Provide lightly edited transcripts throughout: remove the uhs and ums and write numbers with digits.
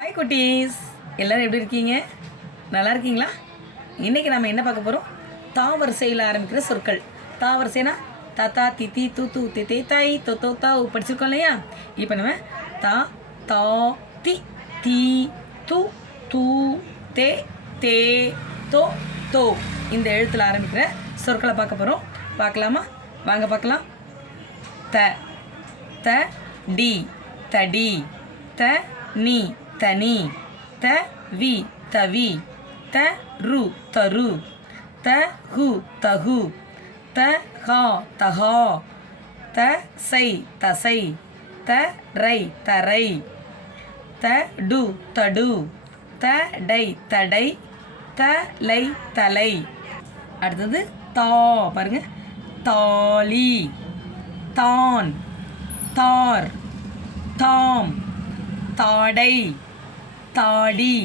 Hi குட்டீஸ், எல்லோரும் எப்படி இருக்கீங்க? நல்லா இருக்கீங்களா? இன்றைக்கி நம்ம என்ன பார்க்க போகிறோம்? தா வரிசையில் ஆரம்பிக்கிற சொற்கள். தா வரிசைனா தாத்தா தித்தி தூ தூ தே தே தாய் தோ தோ தா படிச்சிருக்கோம் இல்லையா? இப்போ நம்ம தா தா தி தி து தூ தே தே தோ தோ இந்த எழுத்தில் ஆரம்பிக்கிற சொற்களை பார்க்க போகிறோம். பார்க்கலாமா? வாங்க பார்க்கலாம். த த டி தடி, த நீ தனி, த வி தவி, த ரு தரு, த ஹு தகு, த ஹா தஹா, த சை தசை, த ரை தரை, த டு தடு, த டை தடை, த லை தலை. அடுத்தது தா பாருங்க. தாலி, தான், தார், தாம், தாடை, தாடி,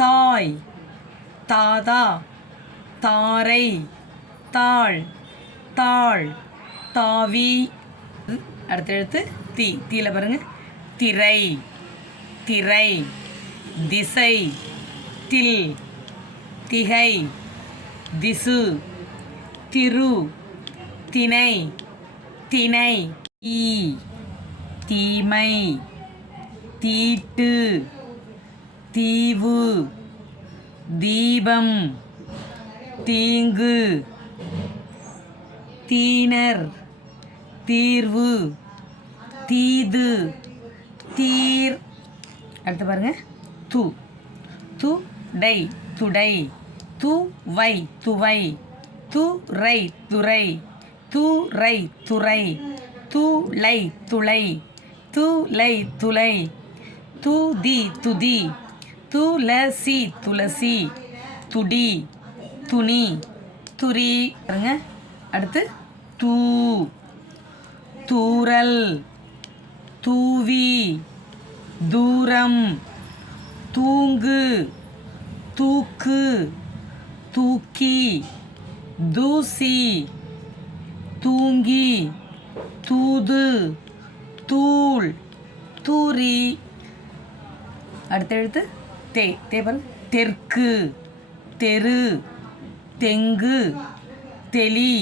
தாய், தாதா, தாரை, தாள், தாள், தாவி. அடுத்த எழுத்து தி. தீல பாருங்க. திரை, திரை, திசை, தில், திகை, திசு, திரு, திணை, திணை, தீ, தீமை, தீட்டு, தீவு, தீபம், தீங்கு, தீனர், தீர்வு, தீது, தீர். அடுத்து பாருங்க. து. து டை துடை, து வை துவை, து ரை துறை, து ரை துறை, து லை துளை, து லை துளை, து தி துதி, துளசி துளசி, துடி, துணி, துரி. பாருங்க. அடுத்து தூ, தூரல், தூவி, தூரம், தூங்கு, தூக்கு, தூக்கி, தூசி, தூங்கி, தூது, தூள், தூரி. அடுத்த எழுத்து தே. தே பாருங்க. தெற்கு, தெரு, தெங்கு, தெளி,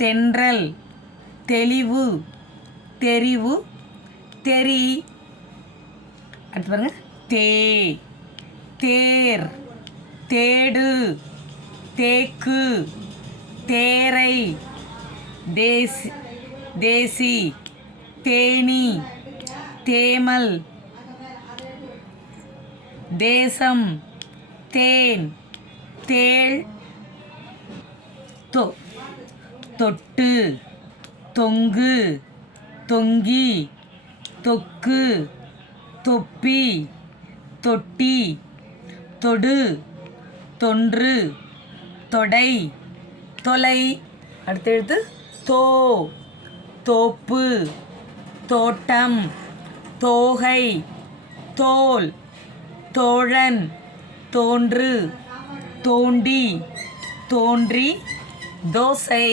தென்றல், தெளிவு, தெரிவு, தெரி. அடுத்து பாருங்க. தே, தேர், தேடு, தேக்கு, தேரை, தேசி, தேசி, தேனி, தேமல், தேசம், தேன், தேள், தொ, தொட்டு, தொங்கு, தொங்கி, தொக்கு, தொப்பி, தொட்டி, தொடு, தொன்று, தொடை, தொலை. அடுத்த எழுத்து தோ, தோப்பு, தோட்டம், தோகை, தோல், தோழன், தோன்று, தோண்டி, தோன்றி, தோசை.